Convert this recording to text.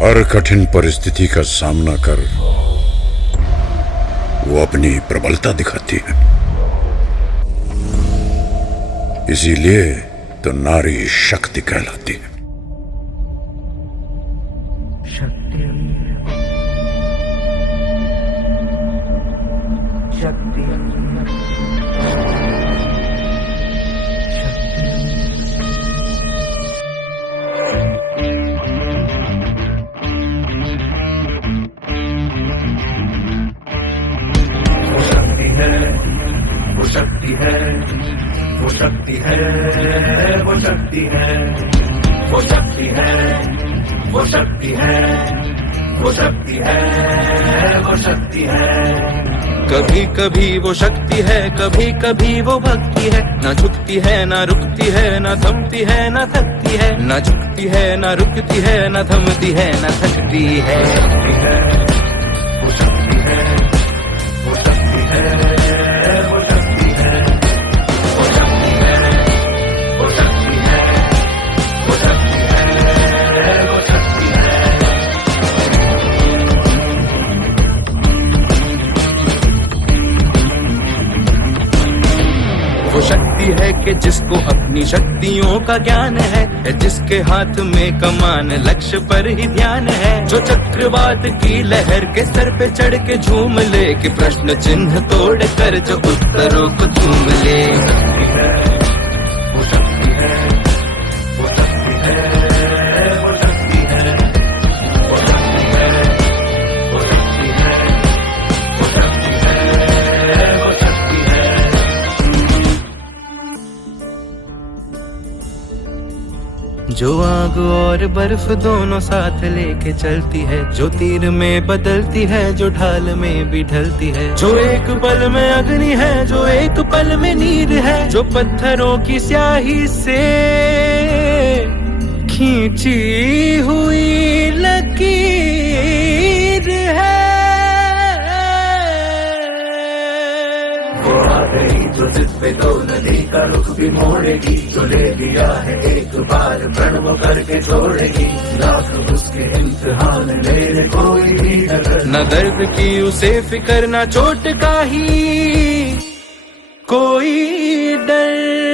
हर कठिन परिस्थिति का सामना कर वो अपनी प्रबलता दिखाती है। इसीलिए तो नारी शक्ति कहलाती है। शक्ति शक्ति वो शक्ति है, वो शक्ति है, वो शक्ति है, वो शक्ति है, वो शक्ति है, वो शक्ति है, वो शक्ति है। कभी कभी वो शक्ति है, कभी कभी वो भक्ति है। ना झुकती है, ना रुकती है, ना थमती है, ना थकती है। ना झुकती है, ना रुकती है, ना थमती है, ना थकती है। वो शक्ति है, वो शक्ति है, वो शक्ति है, वो शक्ति है, वो शक्ति है, वो शक्ति है, वो शक्ति है। वो शक्ति है कि जिसको अपनी शक्तियों का ज्ञान है, जिसके हाथ में कमान लक्ष्य पर ही ध्यान है। जो चक्रवात की लहर के सर पे चढ़ के झूम ले, कि प्रश्न चिन्ह तोड़ कर जो उत्तरों को चूम ले। वो शक्ति है, वो शक्ति है, वो शक्ति है, वो शक्ति है, वो शक्ति है, वो शक्ति है, वो शक्ति है। जो आग और बर्फ दोनों साथ लेके चलती है, जो तीर में बदलती है, जो ढाल में भी ढलती है। जो एक पल में अग्नि है, जो एक पल में नीर है। जो पत्थरों की स्याही से खींची हुई लकीर है। वो आ गई जो जिस पे तो नदी का रुख भी मोड़ेगी, जो ले लिया है एक बार प्रण वो करके छोड़ेगी। लाख उसके इम्तिहान मेरे कोई भी नजर न दर्द की उसे फिक्र, न चोट का ही कोई डर।